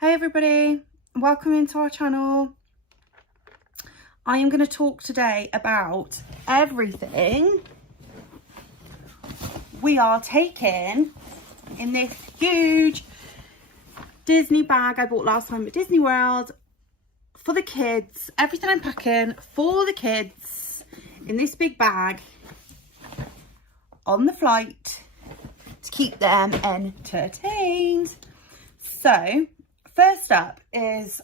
Hey everybody, welcome into our channel. I am going to talk today about everything we are taking in this huge Disney bag I bought last time at Disney World for the kids. Everything I'm packing for the kids in this big bag on the flight to keep them entertained. So first up is,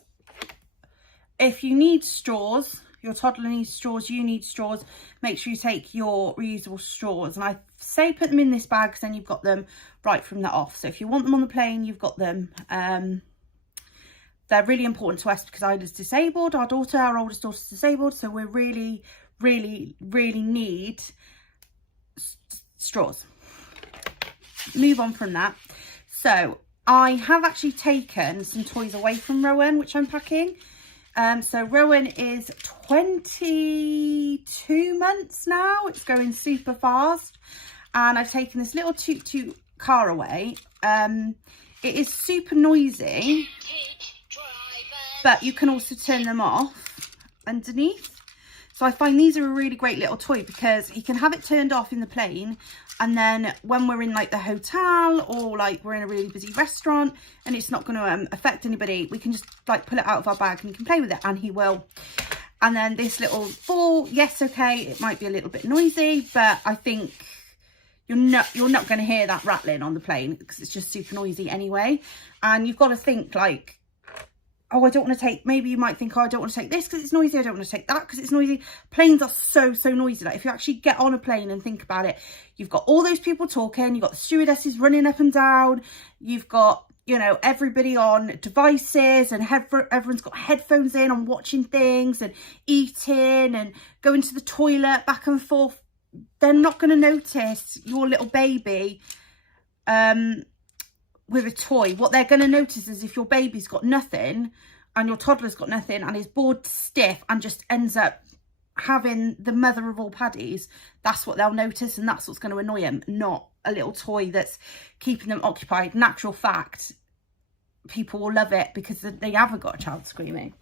if you need straws, your toddler needs straws, you need straws, make sure you take your reusable straws. And I say put them in this bag because then you've got them right from the off. So if you want them on the plane, you've got them. They're really important to us because Ida's disabled, our oldest daughter's disabled. So we really need straws. Move on from that. So I have actually taken some toys away from Rowan, which I'm packing. So Rowan is 22 months now. It's going super fast. And I've taken this little toot toot car away. It is super noisy, but you can also turn them off underneath. So I find these are a really great little toy because you can have it turned off in the plane, and then when we're in like the hotel or like we're in a really busy restaurant and it's not going to affect anybody, we can just like pull it out of our bag and you can play with it, and he will. And then this little ball, yes, okay, it might be a little bit noisy, but I think you're not going to hear that rattling on the plane because it's just super noisy anyway. And you've got to think like, oh, I don't want to take, maybe you might think, oh, I don't want to take this because it's noisy. I don't want to take that because it's noisy. Planes are so noisy. Like if you actually get on a plane and think about it, you've got all those people talking, you've got the stewardesses running up and down, you've got, you know, everybody on devices, and everyone's got headphones in and watching things and eating and going to the toilet back and forth. They're not going to notice your little baby with a toy. What they're going to notice is if your baby's got nothing and your toddler's got nothing and is bored stiff and just ends up having the mother of all paddies, that's what they'll notice, and that's what's going to annoy them, not a little toy that's keeping them occupied. Natural fact, people will love it because they haven't got a child screaming.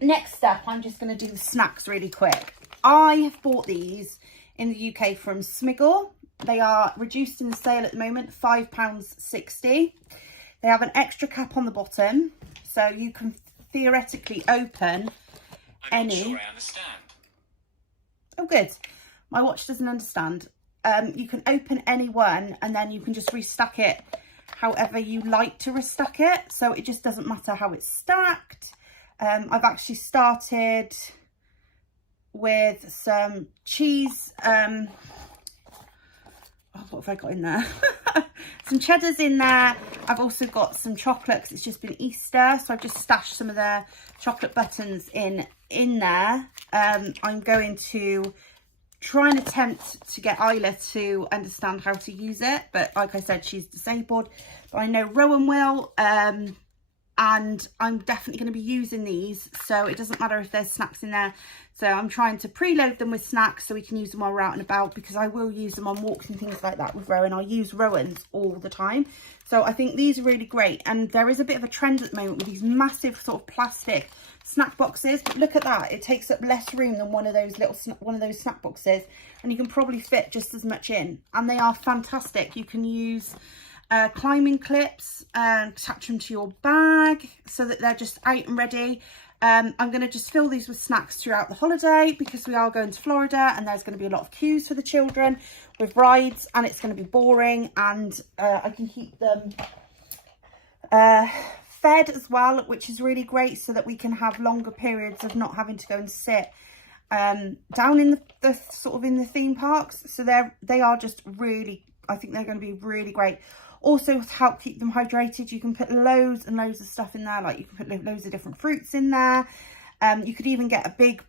Next up, I'm just going to do the snacks really quick. I have bought these in the UK from Smiggle. They are reduced in the sale at the moment, £5.60. They have an extra cap on the bottom, so you can theoretically open any. Sure, I understand. Oh, good. My watch doesn't understand. You can open any one, and then you can just restack it however you like to restack it. So it just doesn't matter how it's stacked. I've actually started with some cheese. What have I got in there? Some cheddars in there. I've also got some chocolate because it's just been Easter, so I've just stashed some of the chocolate buttons in there. I'm going to try and attempt to get Isla to understand how to use it, but like I said, she's disabled, but I know Rowan will, and I'm definitely going to be using these, so it doesn't matter if there's snacks in there. So I'm trying to preload them with snacks so we can use them while we're out and about, because I will use them on walks and things like that with Rowan. I use Rowan's all the time. So I think these are really great. And there is a bit of a trend at the moment with these massive sort of plastic snack boxes. But look at that. It takes up less room than one of those snack boxes. And you can probably fit just as much in. And they are fantastic. You can use climbing clips and attach them to your bag so that they're just out and ready. I'm going to just fill these with snacks throughout the holiday because we are going to Florida and there's going to be a lot of queues for the children with rides, and it's going to be boring, and I can keep them fed as well, which is really great, so that we can have longer periods of not having to go and sit down in the sort of in the theme parks. So they are just really, I think they're going to be really great. Also, to help keep them hydrated, you can put loads and loads of stuff in there. Like you can put loads of different fruits in there. You could even get a big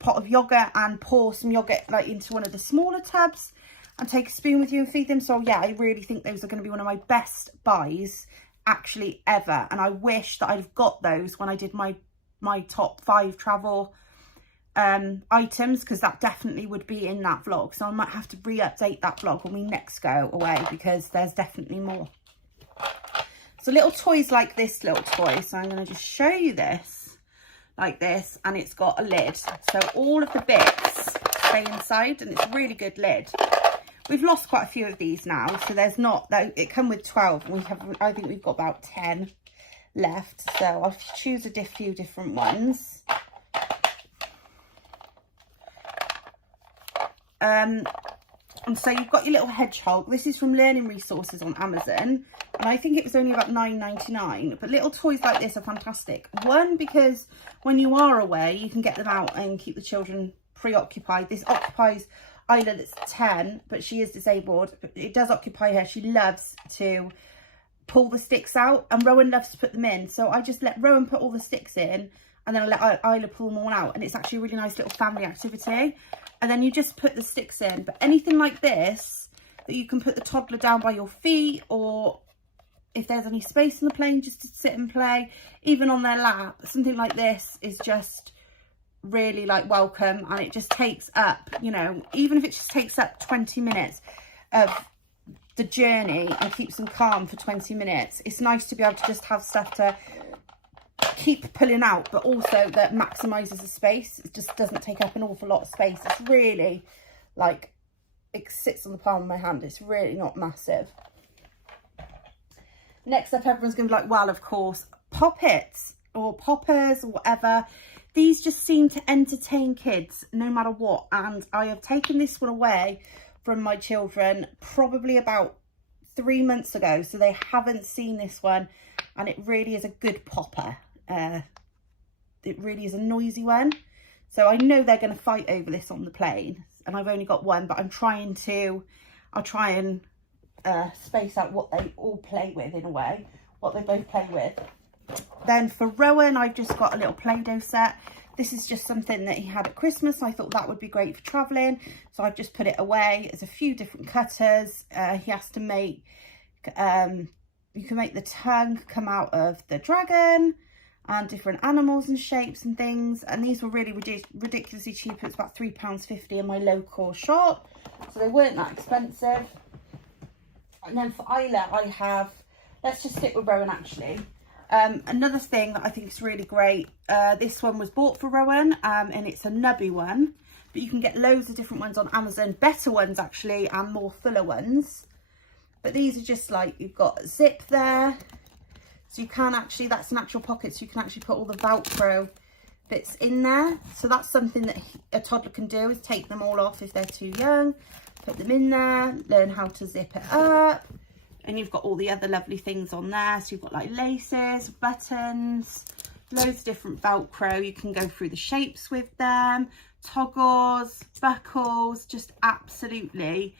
pot of yogurt and pour some yogurt like into one of the smaller tubs and take a spoon with you and feed them. So yeah, I really think those are going to be one of my best buys actually ever. And I wish that I'd got those when I did my top 5 travel items, because that definitely would be in that vlog. So I might have to re-update that vlog when we next go away, because there's definitely more. So little toys like this little toy. So I'm going to just show you this like this, and it's got a lid. So all of the bits stay inside, and it's a really good lid. We've lost quite a few of these now, so there's not, it come with 12, and I think we've got about 10 left. So I'll choose a few different ones. And so you've got your little hedgehog. This is from Learning Resources on Amazon, and I think it was only about $9.99. But little toys like this are fantastic. One, because when you are away, you can get them out and keep the children preoccupied. This occupies Isla, that's 10, but she is disabled. But it does occupy her. She loves to pull the sticks out, and Rowan loves to put them in. So I just let Rowan put all the sticks in, and then I let Isla pull them all out. And it's actually a really nice little family activity. And then you just put the sticks in. But anything like this, that you can put the toddler down by your feet, or if there's any space on the plane, just to sit and play, even on their lap, something like this is just really like welcome. And it just takes up, you know, even if it just takes up 20 minutes of the journey and keeps them calm for 20 minutes, it's nice to be able to just have stuff to keep pulling out, but also that maximizes the space. It just doesn't take up an awful lot of space. It's really like, it sits on the palm of my hand. It's really not massive. Next up, everyone's gonna be like, well, of course, poppets or poppers or whatever. These just seem to entertain kids no matter what. And I have taken this one away from my children probably about 3 months ago, so they haven't seen this one, and it really is a good popper. It really is a noisy one, so I know they're going to fight over this on the plane, and I've only got one, but I'll try and space out what they all play with, in a way, what they both play with. Then for Rowan, I've just got a little Play-Doh set. This is just something that he had at Christmas. I thought that would be great for travelling, so I've just put it away. There's a few different cutters. He has to make, you can make the tongue come out of the dragon, and different animals and shapes and things. And these were really ridiculously cheap. It's about £3.50 in my local shop, so they weren't that expensive. And then for Isla, I have, let's just stick with Rowan actually. Another thing that I think is really great, this one was bought for Rowan, and it's a nubby one, but you can get loads of different ones on Amazon, better ones actually, and more fuller ones. But these are just like, you've got a zip there, so you can actually, that's an actual pocket, so you can actually put all the Velcro bits in there. So that's something that a toddler can do, is take them all off if they're too young, put them in there, learn how to zip it up. And you've got all the other lovely things on there. So you've got like laces, buttons, loads of different Velcro. You can go through the shapes with them, toggles, buckles, just absolutely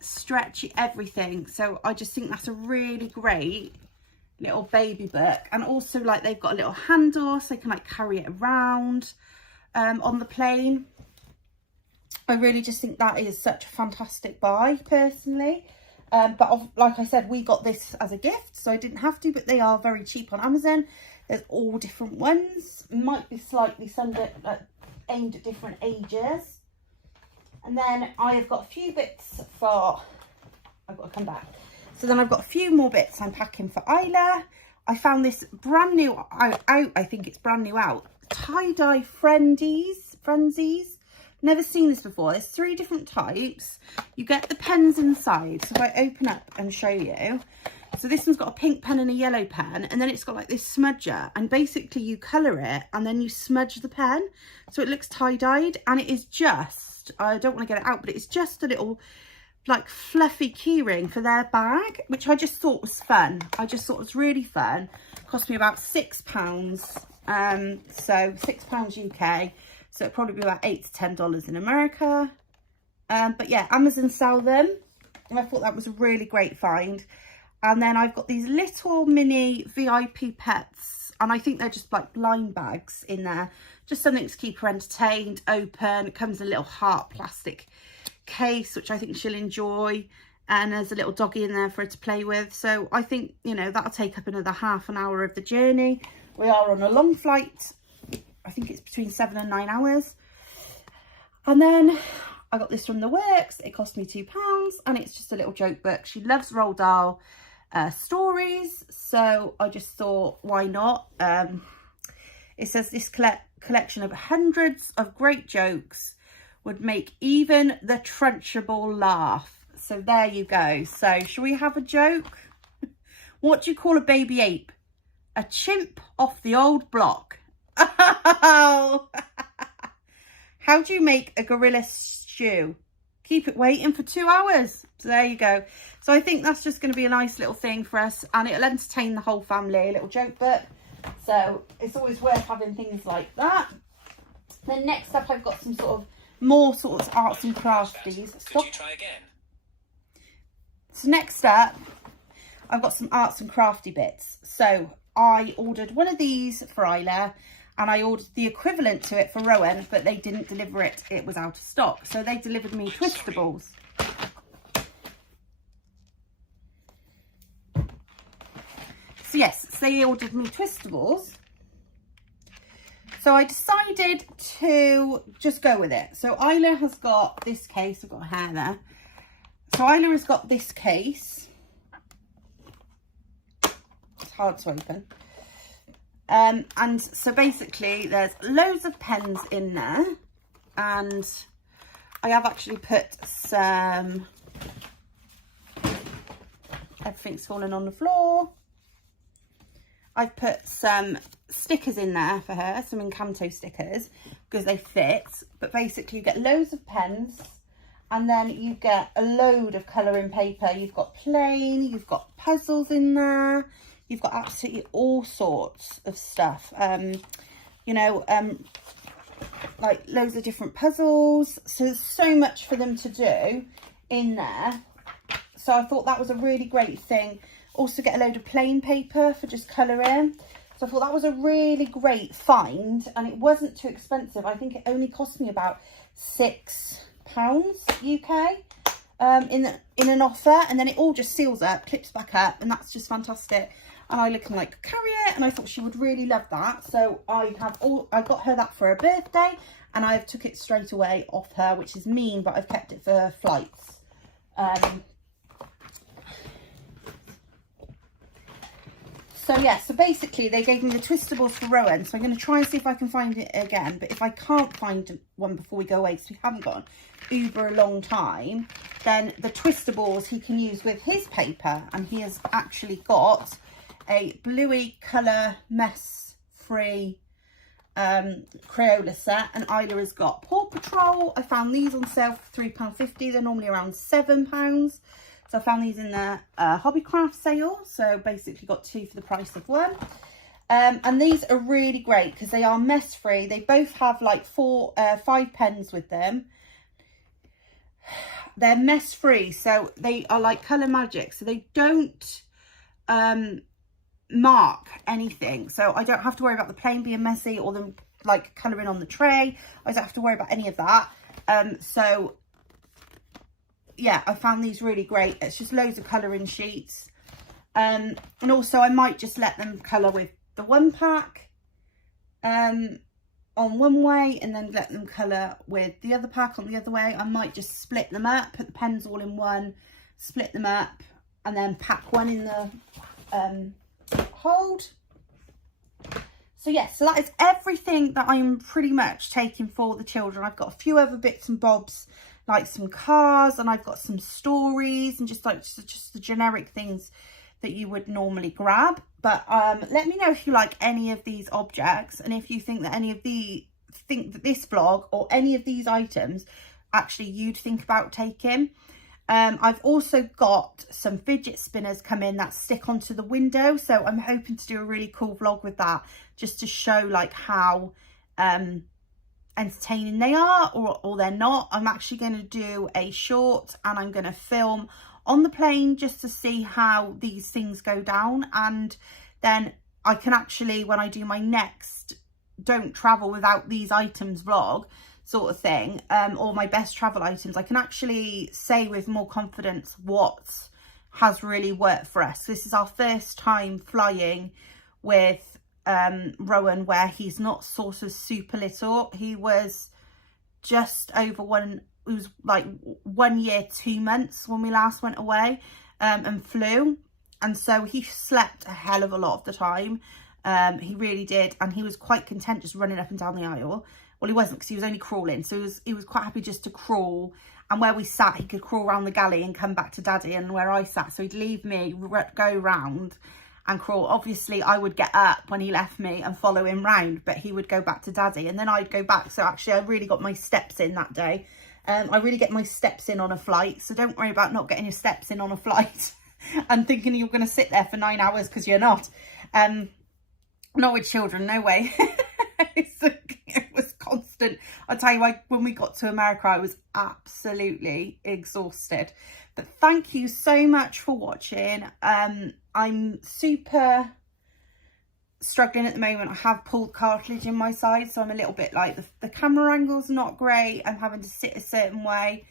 stretchy everything. So I just think that's a really great little baby book. And also, like, they've got a little handle so they can like carry it around on the plane. I really just think that is such a fantastic buy personally. But like I said, we got this as a gift, so I didn't have to, but they are very cheap on Amazon. There's all different ones, might be slightly aimed at different ages. And then I have got a few bits for, I've got to come back. So then I've got a few more bits I'm packing for Isla. I found this brand new out, I think it's brand new out, tie-dye frenzies. Never seen this before. There's 3 different types. You get the pens inside. So if I open up and show you. So this one's got a pink pen and a yellow pen. And then it's got like this smudger. And basically you colour it and then you smudge the pen. So it looks tie-dyed. And it is just, I don't want to get it out, but it's just a little like fluffy keyring for their bag, which I just thought was fun. I just thought it was really fun. It cost me about £6. So £6 UK. So it'd probably be about $8 to $10 in America. But yeah, Amazon sell them. And I thought that was a really great find. And then I've got these little mini VIP pets. And I think they're just like blind bags in there. Just something to keep her entertained, open. It comes in a little heart plastic case, which I think she'll enjoy. And there's a little doggy in there for her to play with. So I think, you know, that'll take up another half an hour of the journey. We are on a long flight. I think it's between 7 and 9 hours. And then I got this from the works. It cost me £2 and it's just a little joke book. She loves Roald Dahl stories. so I just thought, why not? It says this collection of hundreds of great jokes would make even the Trunchbull laugh. So there you go. So shall we have a joke? What do you call a baby ape? A chimp off the old block. Oh. How do you make a gorilla stew? Keep it waiting for 2 hours. So there you go. So I think that's just going to be a nice little thing for us, and it'll entertain the whole family, a little joke book. So it's always worth having things like that. Then next up, I've got some more sorts of arts and crafties. Stop. Could you try again? So next up, I've got some arts and crafty bits. So I ordered one of these for Isla, and I ordered the equivalent to it for Rowan, but they didn't deliver it. It was out of stock. So they delivered me Twistables. So yes, so they ordered me Twistables. So I decided to just go with it. So Isla has got this case. I've got her hair there. So Isla has got this case. It's hard to open. And so basically there's loads of pens in there. And I have actually put some... Everything's fallen on the floor. I've put some stickers in there for her, some Encanto stickers, because they fit. But basically you get loads of pens, and then you get a load of colouring paper. You've got plain, you've got puzzles in there, you've got absolutely all sorts of stuff. Like loads of different puzzles. So there's so much for them to do in there. So I thought that was a really great thing. Also get a load of plain paper for just colouring. So I thought that was a really great find, and it wasn't too expensive. I think it only cost me about £6 UK in an offer, and then it all just seals up, clips back up, and that's just fantastic. And I can like carry it, and I thought she would really love that. So I got her that for her birthday, and I've took it straight away off her, which is mean, but I've kept it for her flights. So yeah, so basically they gave me the Twistables for Rowan, so I'm going to try and see if I can find it again. But if I can't find one before we go away, because we haven't got an uber long time, then the Twistables he can use with his paper. And he has actually got a bluey colour mess-free Crayola set, and Isla has got Paw Patrol. I found these on sale for £3.50. They're normally around £7. So I found these in the Hobbycraft sale. So basically got 2 for the price of 1. And these are really great because they are mess free. They both have like 5 pens with them. They're mess free, so they are like Colour Magic. So they don't mark anything. So I don't have to worry about the plane being messy or them like colouring on the tray. I don't have to worry about any of that. So yeah, I found these really great. It's just loads of colouring sheets. And also I might just let them colour with the 1 pack on one way, and then let them colour with the other pack on the other way. I might just split them up, put the pens all in one, split them up, and then pack one in the hold. So yes, so that is everything that I'm pretty much taking for the children. I've got a few other bits and bobs, like some cars, and I've got some stories, and just the generic things that you would normally grab. But let me know if you like any of these objects, and if you think that this vlog or any of these items actually you'd think about taking. I've also got some fidget spinners come in that stick onto the window, so I'm hoping to do a really cool vlog with that, just to show like how entertaining they are, or they're not. I'm actually going to do a short, and I'm going to film on the plane just to see how these things go down, and then I can actually, when I do my next don't travel without these items vlog sort of thing, or my best travel items, I can actually say with more confidence what has really worked for us. This is our first time flying with Rowan, where he's not sort of super little. He was just over it was like 1 year 2 months when we last went away and flew. And so he slept a hell of a lot of the time. He really did. And he was quite content just running up and down the aisle. Well, he wasn't, because he was only crawling. So he was quite happy just to crawl. And where we sat, he could crawl around the galley and come back to Daddy, and where I sat. So he'd leave me, go round and crawl. Obviously, I would get up when he left me and follow him round, but he would go back to Daddy, and then I'd go back. So actually, I really got my steps in that day. I really get my steps in on a flight. So don't worry about not getting your steps in on a flight and thinking you're going to sit there for 9 hours, because you're not. Not with children, no way. It was constant. I'll tell you, when we got to America, I was absolutely exhausted. But thank you so much for watching. I'm super struggling at the moment. I have pulled cartilage in my side, so I'm a little bit like, the camera angle's not great. I'm having to sit a certain way.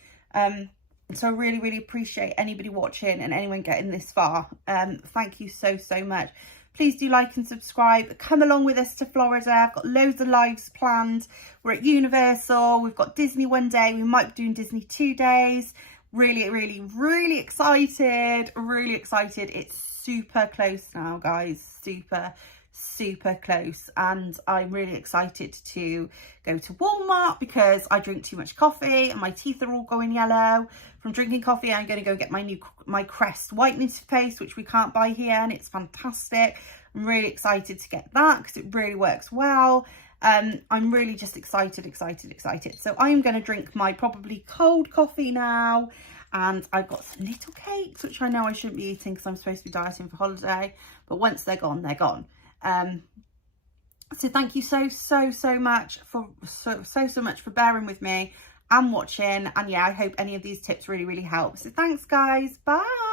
So I really, really appreciate anybody watching and anyone getting this far. Thank you so, so much. Please do like and subscribe. Come along with us to Florida. I've got loads of lives planned. We're at Universal. We've got Disney one day. We might be doing Disney 2 days. Really, really, really excited. Really excited. It's super close now, guys. Super, super close. And I'm really excited to go to Walmart because I drink too much coffee and my teeth are all going yellow from drinking coffee. I'm going to go get my Crest whitening paste, which we can't buy here, and it's fantastic. I'm really excited to get that because it really works well. I'm really just excited. So I'm going to drink my probably cold coffee now, and I've got some little cakes, which I know I shouldn't be eating because I'm supposed to be dieting for holiday, but once they're gone, they're gone. So thank you so much for so much for bearing with me and watching. And yeah, I hope any of these tips really help. So thanks, guys. Bye.